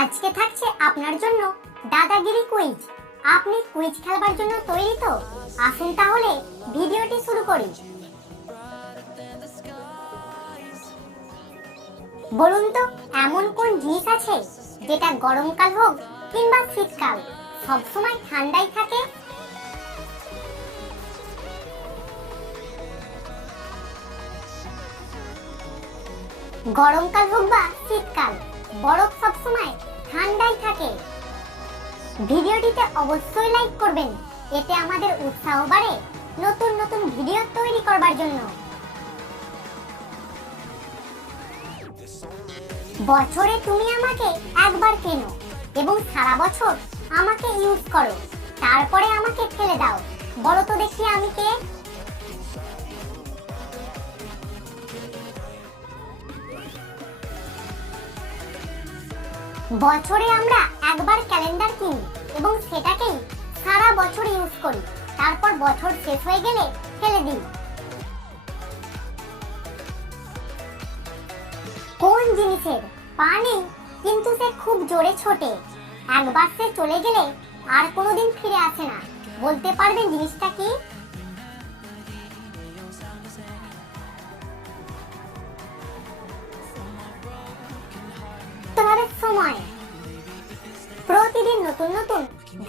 আজকে থাকছে আপনার জন্য দাদাগিরি কুইজ আপনি কুইজ খেলবার জন্য তৈরি তো? আসুন তাহলে ভিডিওটি শুরু করি। বলুন তো, এমন কোন জিনিস আছে যেটা গরমকাল হোক কিংবা শীতকাল সবসময় ঠান্ডাই থাকে? গরমকাল হোক বা শীতকাল বরফ সবসময় ঠান্ডাই থাকে। ভিডিওটিতে অবশ্যই লাইক করবেন। এতে আমাদের উৎসাহ বাড়ে নতুন নতুন ভিডিও তৈরি করবার জন্য। বছরে তুমি আমাকে একবার কেনো এবং সারা বছর আমাকে ইউজ করো। তারপরে আমাকে ফেলে দাও। বলো তো দেখি আমি কে? বছরে আমরা একবার ক্যালেন্ডার কিনি এবং সেটাকেই সারা বছর ইউজ করি। তারপর বছর শেষ হয়ে গেলে ফেলে দিই। কোন জিনিসের? পা নেই, কিন্তু সে খুব জোরে ছোটে। একবার সে চলে গেলে আর কোনোদিন ফিরে আসে না। বলতে পারবেন জিনিসটা কি? সময়। প্রতিদিন নতুন নতুন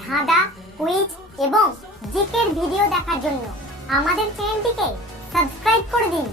ধাঁধা কুইজ এবং জিকের ভিডিও দেখার জন্য আমাদের চ্যানেলটিকে সাবস্ক্রাইব করে দিন।